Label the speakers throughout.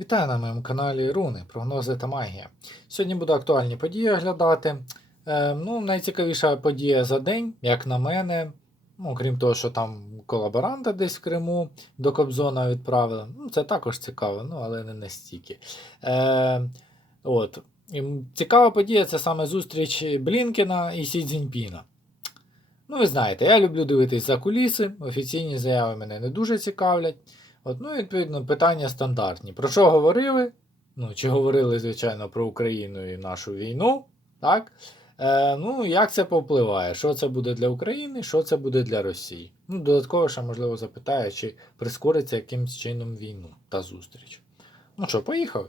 Speaker 1: Вітаю на моєму каналі Руни, прогнози та магія. Сьогодні буду актуальні події оглядати. Е, ну, найцікавіша подія за день, як на мене. Ну, крім того, що там колаборанта десь в Криму до Кобзона відправили. Ну, це також цікаво, ну, але не настільки. Е, от. І цікава подія це саме зустріч Блінкена і Сі Цзіньпіна. Ну, ви знаєте, я люблю дивитись за куліси, офіційні заяви мене не дуже цікавлять. От, ну, відповідно, питання стандартні. Про що говорили? Ну, чи говорили, звичайно, про Україну і нашу війну, так? Е, ну, як це повпливає? Що це буде для України, що це буде для Росії? Ну, додатково ще, можливо, запитає, чи прискориться якимсь чином війну та зустріч. Ну що, поїхали?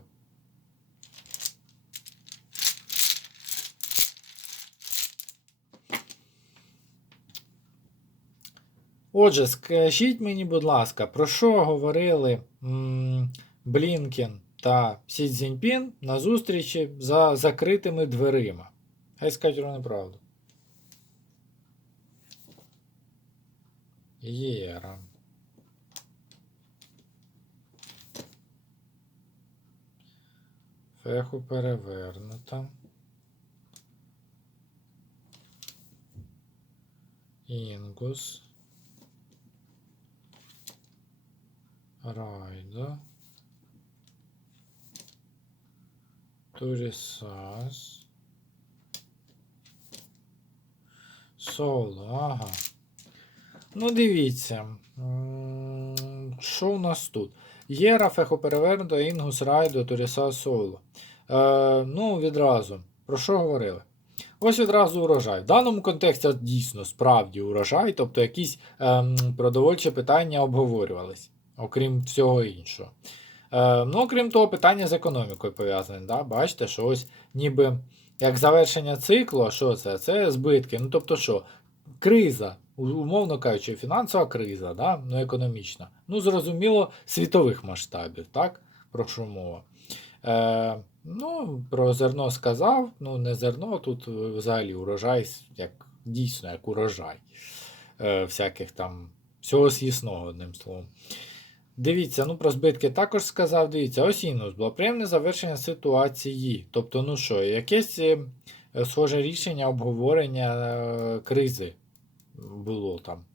Speaker 1: Отже, скажіть мені, будь ласка, про що говорили м, Блінкен та Сі Цзіньпін на зустрічі за закритими дверима? Хай скажуть вони правду. Єра. Феху перевернута. Інгус. Райда. Турісас. Соло, ага. Ну, дивіться. Що у нас тут? Єра, Фехо перевернуто, Інгус, Райдо, Туріса, Соло. Е, ну, відразу. Про що говорили? Ось відразу урожай. В даному контексті дійсно справді урожай, тобто якісь ем, продовольчі питання обговорювались, окрім всього іншого. Е, ну, окрім того, питання з економікою пов'язане. Да? Бачите, що ось ніби як завершення циклу, що це? Це збитки. Ну, тобто що, криза, умовно кажучи, фінансова криза, да? ну, економічна. Ну, зрозуміло, світових масштабів, так? Про що мова. Е, ну, про зерно сказав. Ну, не зерно, тут е, взагалі урожай, як, дійсно, як урожай. Е, всяких там всього з'їсного, одним словом. Дивіться, ну про збитки також сказав. Дивіться, ось інус було приємне завершення ситуації. Тобто, ну що, якесь е, е, схоже рішення обговорення е, кризи було там.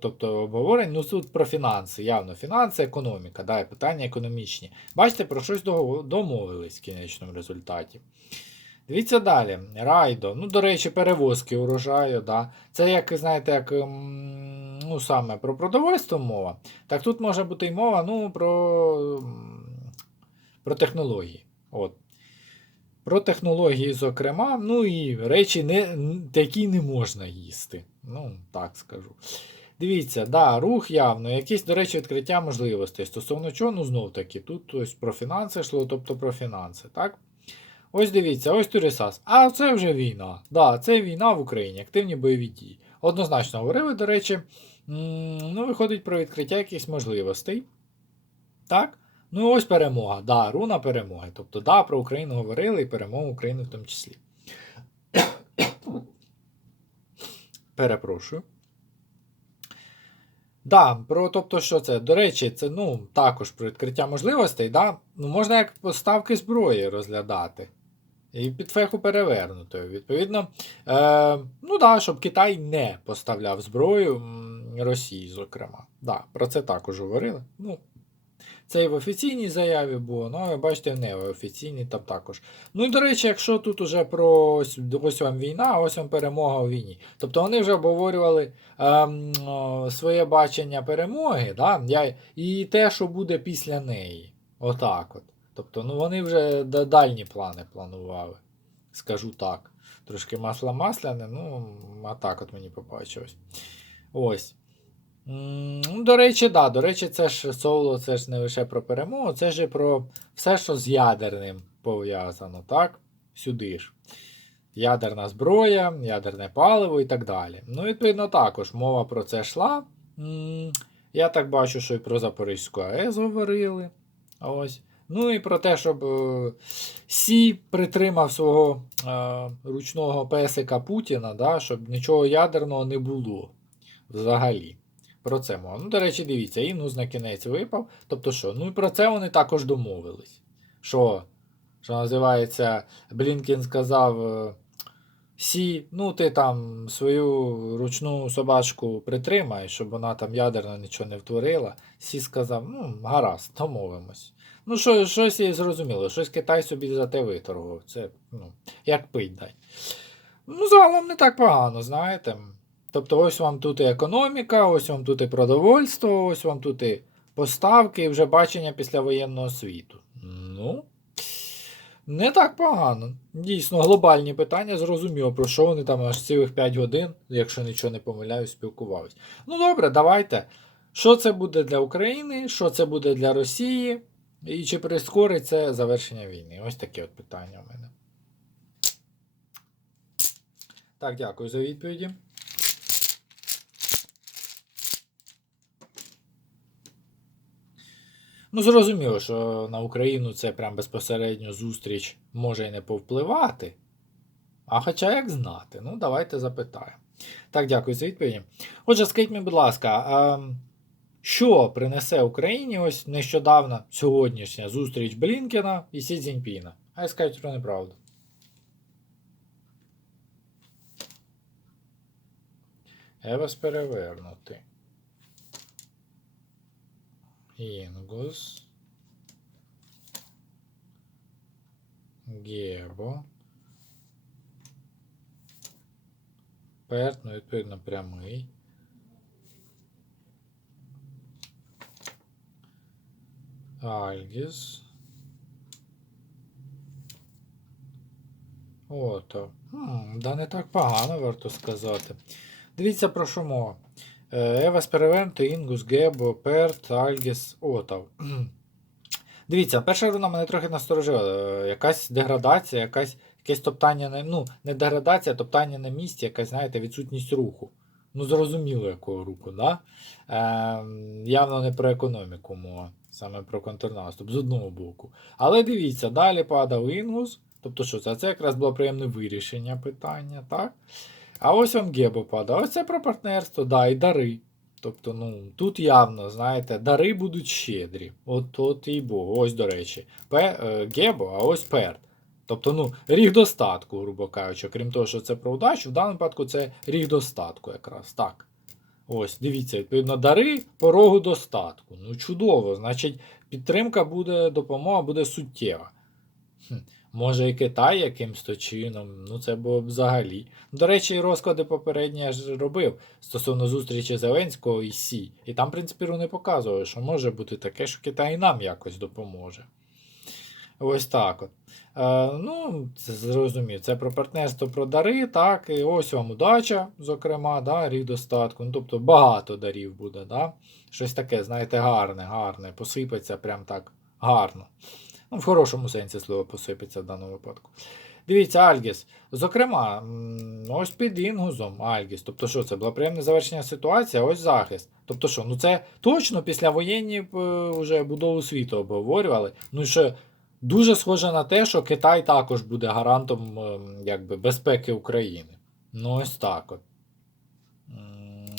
Speaker 1: Тобто обговорення, ну тут про фінанси, явно фінанси, економіка, да, питання економічні. Бачите, про щось домовились в кінечному результаті. Дивіться далі. Райдо. Ну, до речі, перевозки урожаю. Да. Це як, знаєте, як ем, ну, саме про продовольство мова. Так тут може бути і мова ну, про, про технології. От. Про технології, зокрема, ну і речі, не, такі не можна їсти. Ну, так скажу. Дивіться, да, рух явно, якісь, до речі, відкриття можливостей. Стосовно чого, ну знов таки, тут ось про фінанси йшло, тобто про фінанси, так? Ось дивіться, ось Турісас. А це вже війна. Да, це війна в Україні, активні бойові дії. Однозначно говорили, до речі, ну, виходить про відкриття якихось можливостей. Так? Ну ось перемога. Да, руна перемоги. Тобто, да, про Україну говорили і перемогу України в тому числі. Перепрошую. Да, про, тобто, що це? До речі, це ну, також про відкриття можливостей, да? ну, можна як поставки зброї розглядати. І під феху перевернутою. Відповідно, е, ну да, щоб Китай не поставляв зброю Росії, зокрема. Да, про це також говорили. Ну, це і в офіційній заяві було, ну, ви бачите, в офіційній там також. Ну і до речі, якщо тут уже про ось, ось вам війна, ось вам перемога у війні. Тобто вони вже обговорювали о, своє бачення перемоги, да? Я, і те, що буде після неї. Отак от. Тобто, ну вони вже дальні плани планували. Скажу так. Трошки масло масляне, ну, а так от мені побачилось. Ось. Ну, до речі, да, до речі, це ж соло, це ж не лише про перемогу, це ж і про все, що з ядерним пов'язано, так? Сюди ж. Ядерна зброя, ядерне паливо і так далі. Ну, відповідно, також мова про це йшла. Я так бачу, що і про Запорізьку АЕС говорили. Ось. Ну і про те, щоб е, Сі притримав свого е, ручного песика Путіна, да, щоб нічого ядерного не було взагалі. Про це мова. Ну, до речі, дивіться, Інгус на кінець випав. Тобто що? Ну і про це вони також домовились. Що, що називається, Блінкін сказав. е, Сі, ну ти там свою ручну собачку притримай, щоб вона там ядерно нічого не втворила. Сі сказав, ну, гаразд, домовимось. Ну, що, щось і зрозуміло, щось Китай собі за те виторгував. Це, ну, як пить дай. Ну, загалом не так погано, знаєте. Тобто, ось вам тут і економіка, ось вам тут і продовольство, ось вам тут і поставки, і вже бачення післявоєнного світу. Ну. Не так погано. Дійсно, глобальні питання зрозуміло, про що вони там аж цілих 5 годин, якщо нічого не помиляюсь, спілкувались. Ну добре, давайте. Що це буде для України, що це буде для Росії, і чи прискорить це завершення війни? Ось таке от питання у мене. Так, дякую за відповіді. Ну, зрозуміло, що на Україну це прям безпосередньо зустріч може і не повпливати. А хоча як знати, ну давайте запитаємо. Так, дякую за відповіді. Отже, скажіть мені, будь ласка, а, що принесе Україні ось нещодавно сьогоднішня зустріч Блінкена і Сі Цзіньпіна? Хай скажуть про неправду. Я вас перевернути. Інгус. Гебо. Перт, ну, відповідно, прямий. Альгіс. Ото. Да не так погано, варто сказати. Дивіться про що мова. Е, Евас Перевернто, Інгус, Гебо, Перт, Альгіс, Отав. Дивіться, перша руна мене трохи насторожила. Е, Якась деградація, якась, якесь топтання на. Ну, не деградація, а топтання на місці, якась, знаєте, відсутність руху. Ну, зрозуміло, якого руху, да? Е, явно не про економіку мова, саме про контрнаступ, з одного боку. Але дивіться, далі падав Інгус. Тобто що це? Це якраз було приємне вирішення питання, так? А ось вам Гебо падає. Ось це про партнерство, да, і дари. Тобто, ну, тут явно, знаєте, дари будуть щедрі. От от і Богу. Ось, до речі, Пе, е, Гебо, а ось Перт. Тобто, ну, ріг достатку, грубо кажучи, крім того, що це про удачу, в даному випадку це ріг достатку якраз. Так. Ось, дивіться, відповідно, дари порогу достатку. Ну, чудово, значить, підтримка буде, допомога буде суттєва. Хм. Може і Китай якимсь то чином, ну це було б взагалі. До речі, розклади попередні я ж робив стосовно зустрічі Зеленського і Сі. І там, в принципі, вони показували, що може бути таке, що Китай нам якось допоможе. Ось так от. Е, ну, це зрозумів, це про партнерство, про дари, так, і ось вам удача, зокрема, да, рік достатку. Ну, тобто багато дарів буде, да? щось таке, знаєте, гарне, гарне, посипеться прям так гарно. Ну, в хорошому сенсі слова посипеться в даному випадку. Дивіться, Альгіс. Зокрема, ось під інгузом Альгіс. Тобто, що це було приємне завершення ситуації, а ось захист. Тобто, що, ну це точно після воєнні е, вже будову світу обговорювали. Ну що дуже схоже на те, що Китай також буде гарантом е, якби, безпеки України. Ну, ось так от.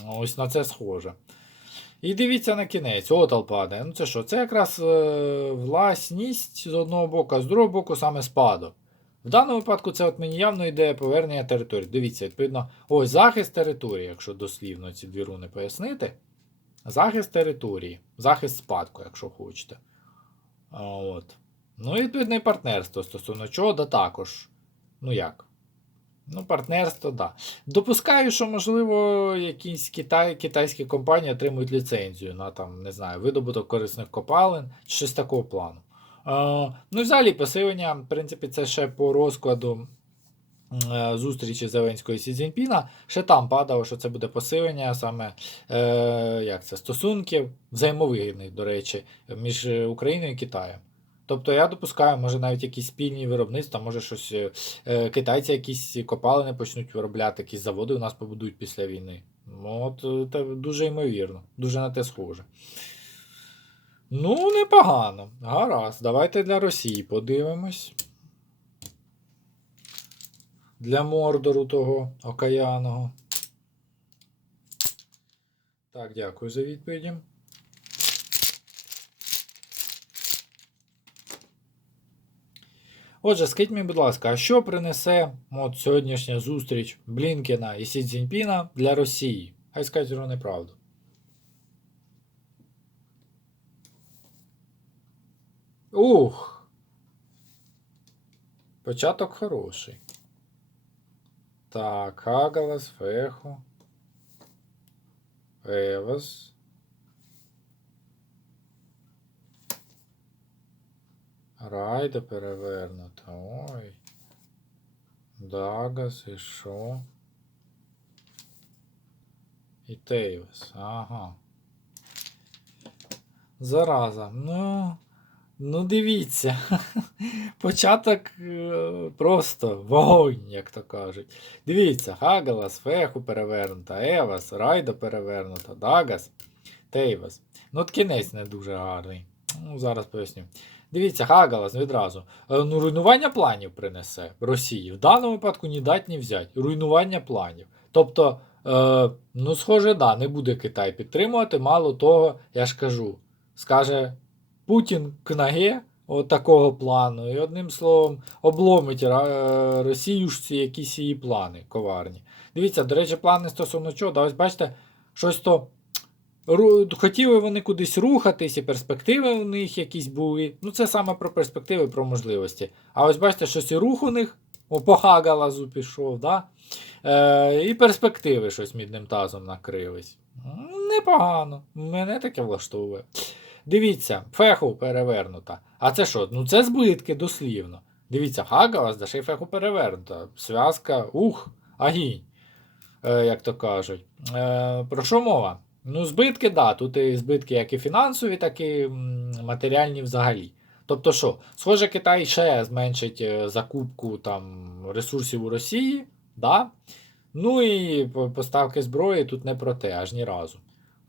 Speaker 1: Ось на це схоже. І дивіться на кінець, отал падає. Ну це що? Це якраз е, власність з одного боку, а з другого боку саме спадок. В даному випадку це от мені явно йде повернення території. Дивіться, відповідно, ось захист території, якщо дослівно ці дві руни пояснити. Захист території, захист спадку, якщо хочете. От. Ну і відповідно партнерство стосовно чого, да також. Ну як? Ну, партнерство. Да. Допускаю, що, можливо, якісь китай, китайські компанії отримують ліцензію на там, не знаю, видобуток корисних копалин щось такого плану. Е, ну і взагалі посилення, в принципі, це ще по розкладу е, зустрічі Зеленського і Сі Цзіньпіна. Ще там падало, що це буде посилення саме е, як це, стосунків взаємовигідних, до речі, між Україною і Китаєм. Тобто я допускаю, може навіть якісь спільні виробництва, може щось е, е, китайці якісь копалини почнуть виробляти, якісь заводи у нас побудують після війни. Ну, от це дуже ймовірно, дуже на те схоже. Ну, непогано. Гаразд. Давайте для Росії подивимось. Для Мордору того окаяного. Так, дякую за відповіді. Отже, скажіть мені, будь ласка, а що принесе от сьогоднішня зустріч Блінкена і Сі Цзіньпіна для Росії? Хай скажуть вони правду. Ух! Початок хороший. Так, Хагалас, Фехо. Евас. Райда перевернута. Ой. Дагас і що? І Тейвас. Ага. Зараза. Ну. Ну, дивіться. Початок е, просто вогонь, як то кажуть. Дивіться, Хагалас, Феху перевернута, Евас, Райда перевернута, Дагас, Тейвас. Ну, от кінець не дуже гарний. Ну, зараз поясню. Дивіться, Хагалас відразу. Е, Ну, руйнування планів принесе Росії. В даному випадку ні дать, ні взять. Руйнування планів. Тобто, е, ну, схоже, да, не буде Китай підтримувати. Мало того, я ж кажу, скаже Путін кнаге от такого плану. І одним словом, обломить е, Росію ж ці якісь її плани коварні. Дивіться, до речі, плани стосовно чого, да, ось бачите, щось то. Хотіли вони кудись рухатись, і перспективи у них якісь були. Ну, це саме про перспективи, про можливості. А ось бачите, щось і рух у них, о, по Хагалазу пішов, да? е, і перспективи щось мідним тазом накрились. Непогано, мене таке влаштовує. Дивіться, феху перевернута. А це що? Ну це збитки дослівно. Дивіться, Хагалас, да ще й феху перевернута. Зв'язка, ух, агінь, е, як то кажуть. Е, про що мова? Ну, збитки, да, тут і збитки як і фінансові, так і матеріальні взагалі. Тобто що, схоже, Китай ще зменшить е, закупку там, ресурсів у Росії, да? ну і поставки зброї тут не про те, аж ні разу.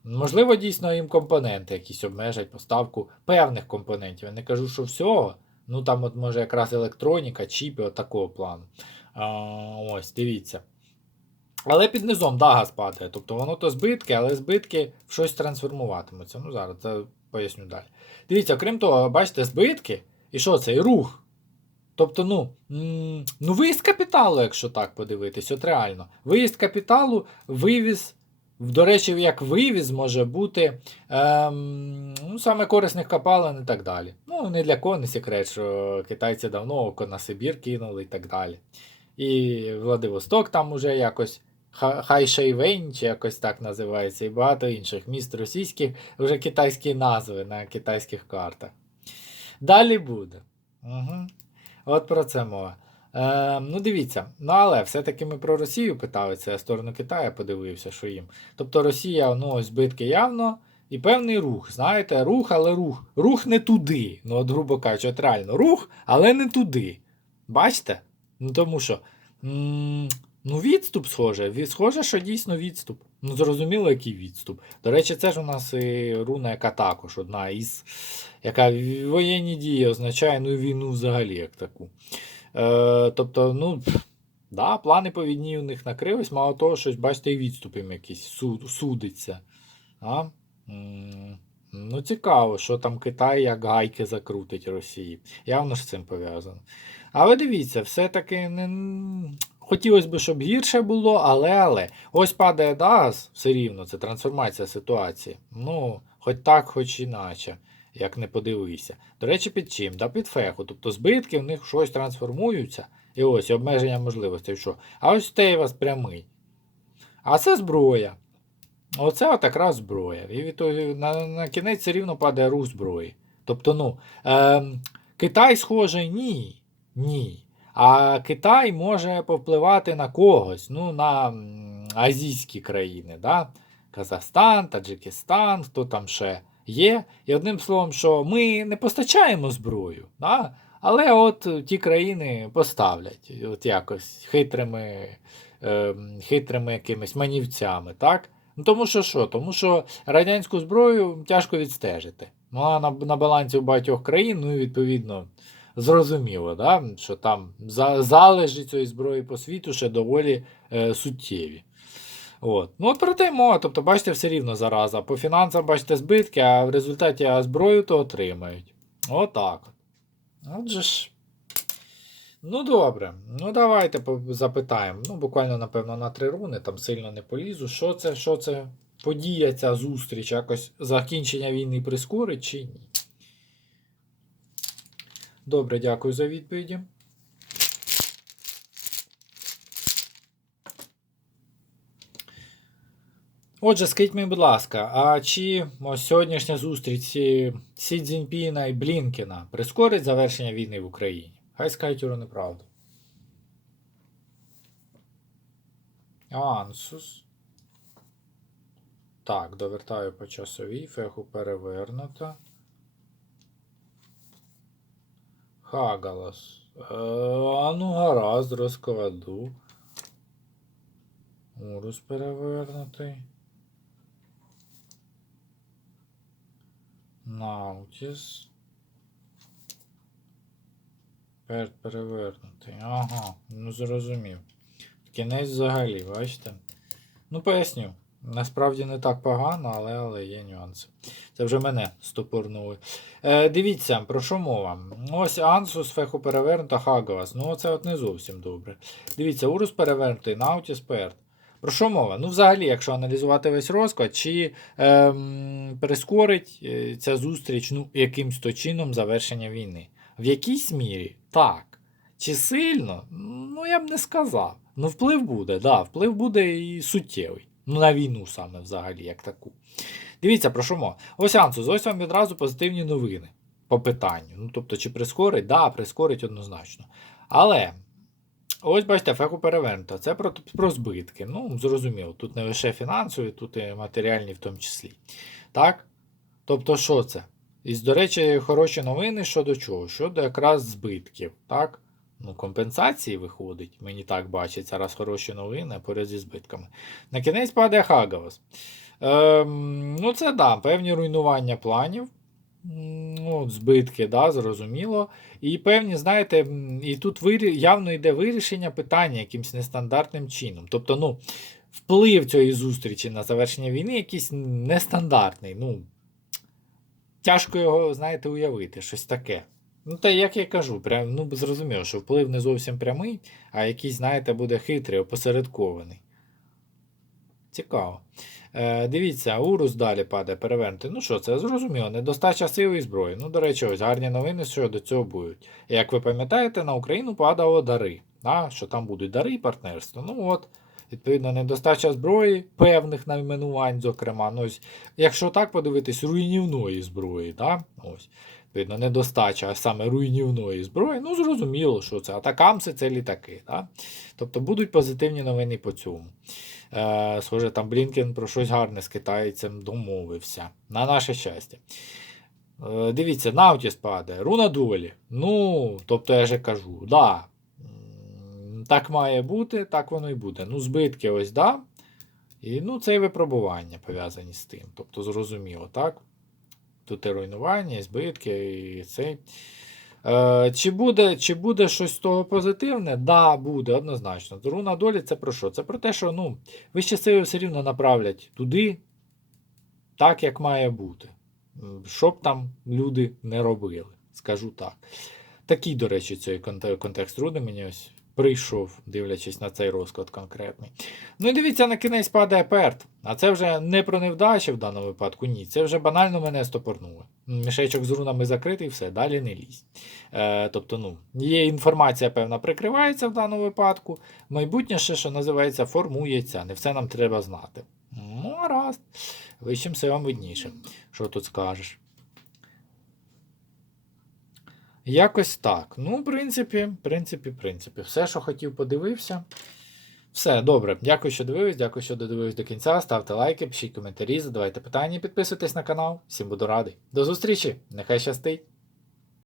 Speaker 1: Можливо, дійсно їм компоненти якісь обмежать поставку певних компонентів. Я не кажу, що всього. Ну там, от може, якраз електроніка, чіпи, от такого плану. А, ось, дивіться. Але під низом да, газ падає. Тобто воно то збитки, але збитки в щось трансформуватимуться. Ну, зараз це поясню далі. Дивіться, крім того, бачите, збитки. І що це? І рух. Тобто, ну, ну виїзд капіталу, якщо так подивитись, от реально. Виїзд капіталу, вивіз. До речі, як вивіз може бути ем, ну, саме корисних копалин і так далі. Ну, не для кого не секрет, що китайці давно око на Сибір кинули і так далі. І Владивосток там уже якось Хайшейвень, чи якось так називається, і багато інших міст російських, вже китайські назви на китайських картах. Далі буде. Угу. От про це мова. Е, ну, дивіться, ну але все-таки ми про Росію питали, це я сторону Китаю подивився, що їм. Тобто Росія, ну, збитки явно, і певний рух. Знаєте, рух, але рух. Рух не туди. Ну, от, грубо кажучи, от реально рух, але не туди. Бачите? Ну тому що. м, Ну, відступ схоже. Схоже, що дійсно відступ. Ну, зрозуміло, який відступ. До речі, це ж у нас і руна, яка також одна із, яка воєнні дії означає ну, війну взагалі як таку. Е, тобто, ну, да, плани по війні у них накрились, мало того, що бачите, і відступ їм якийсь суд, судиться. А? Ну, цікаво, що там Китай як гайки закрутить Росії. Явно ж з цим пов'язано. Але дивіться, все-таки не... хотілося б, щоб гірше було, але але. Ось падає Дагас, все рівно, це трансформація ситуації. Ну, хоч так, хоч іначе, як не подивися. До речі, під чим? Да під феху. Тобто збитки в них щось трансформуються. І ось обмеження можливостей. Що? А ось Тейвас прямий. А це зброя. Оце от якраз зброя. І від на, на кінець все рівно падає рух зброї. Тобто, ну, е, Китай схоже, ні. Ні. А Китай може повпливати на когось, ну, на азійські країни, да? Казахстан, Таджикистан, хто там ще є. І одним словом, що ми не постачаємо зброю, да? але от ті країни поставлять от якось хитрими, ем, хитрими якимись манівцями, так? Ну, тому що що? Тому що радянську зброю тяжко відстежити. Ну, Вона на, на балансі у багатьох країн, ну і відповідно зрозуміло, да? що там за, залежі цієї зброї по світу ще доволі е, суттєві. От. Ну, от про те мова, тобто, бачите, все рівно зараза. По фінансам бачите збитки, а в результаті а зброю то отримають. Отак. От. Отже ж. Ну, добре. Ну, давайте запитаємо. Ну, буквально, напевно, на три руни, там сильно не полізу. Що це, що це подія, ця зустріч, якось закінчення війни прискорить чи ні? Добре, дякую за відповіді. Отже, скажіть мені, будь ласка, а чи ось сьогоднішня зустріч Сі Цзіньпіна і Блінкена прискорить завершення війни в Україні? Хай скажуть уру неправду. Ансус. Так, довертаю по часовій, феху перевернута. Хагалас. Е, а ну гаразд, розкладу. Урус перевернутий. Наутіс. Перед перевернутий. Ага, ну зрозумів. Кінець взагалі, бачите? Ну, поясню. Насправді не так погано, але, але є нюанси. Це вже мене стопорнули. Е, дивіться, про що мова? Ось Ансус, феху перевернута, Хагалас. Ну, це от не зовсім добре. Дивіться, Урус перевернутий, Наутіс Перт. Про що мова? Ну, взагалі, якщо аналізувати весь розклад, чи ем, прискорить е, ця зустріч ну, якимсь то чином завершення війни? В якійсь мірі так. Чи сильно? Ну, я б не сказав. Ну, вплив буде, да, вплив буде і суттєвий. Ну, на війну саме взагалі, як таку. Дивіться, про що мова. Ось Ансус, ось вам відразу позитивні новини по питанню. Ну, тобто, чи прискорить? Да, прискорить однозначно. Але. Ось бачите, феку перевернуто. Це про, про збитки. Ну, зрозуміло, тут не лише фінансові, тут і матеріальні в тому числі. Так? Тобто, що це? І, до речі, хороші новини щодо чого? Щодо якраз збитків. Так? Ну, компенсації виходить, мені так бачиться, раз хороші новини поряд зі збитками. На кінець падає Хагалас. Ем, ну, це да, певні руйнування планів. Ну, збитки, да, зрозуміло. І певні, знаєте, і тут вирі... явно йде вирішення питання якимось нестандартним чином. Тобто, ну, вплив цієї зустрічі на завершення війни якийсь нестандартний. Ну, тяжко його, знаєте, уявити, щось таке. Ну, та як я кажу, прям, ну, зрозуміло, що вплив не зовсім прямий, а якийсь, знаєте, буде хитрий, опосередкований. Цікаво. Е, дивіться, Урус далі падає перевернути. Ну що, це зрозуміло, недостача сили і зброї. Ну, до речі, ось гарні новини щодо цього будуть. Як ви пам'ятаєте, на Україну падало дари. Да? Що там будуть дари і партнерство. Ну от, відповідно, недостача зброї, певних найменувань, зокрема. Ну, ось, якщо так подивитись, руйнівної зброї. Да? Ось. Відповідно, недостача, а саме руйнівної зброї. Ну, зрозуміло, що це. Атакамси це літаки. Да? Тобто будуть позитивні новини по цьому. Е, схоже, там Блінкен про щось гарне з китайцем домовився. На наше щастя. Е, дивіться, Наутіс падає. Руна долі. Ну, тобто я же кажу, да. Так має бути, так воно і буде. Ну, збитки ось, да. І ну, це і випробування пов'язані з тим. Тобто, зрозуміло, так? Тут і руйнування, і збитки, і цей. Е, чи, буде, чи буде щось з того позитивне? Да, буде, однозначно. Руна долі це про що? Це про те, що ну, вищі сили все рівно направлять туди, так, як має бути. Щоб там люди не робили, скажу так. Такий, до речі, цей контекст руни мені ось прийшов, дивлячись на цей розклад конкретний. Ну і дивіться, на кінець падає перт. А це вже не про невдачі в даному випадку, ні. Це вже банально мене стопорнуло. Мішечок з рунами закритий, все, далі не лізь. Е, тобто, ну, є інформація, певна, прикривається в даному випадку. Майбутнє ще, що називається, формується. Не все нам треба знати. Ну, гаразд. Вищим силам видніше. Що тут скажеш? Якось так. Ну, в принципі, в принципі, в принципі, все, що хотів, подивився. Все, добре. Дякую, що дивились, дякую, що додивились до кінця. Ставте лайки, пишіть коментарі, задавайте питання, підписуйтесь на канал. Всім буду радий. До зустрічі! Нехай щастить!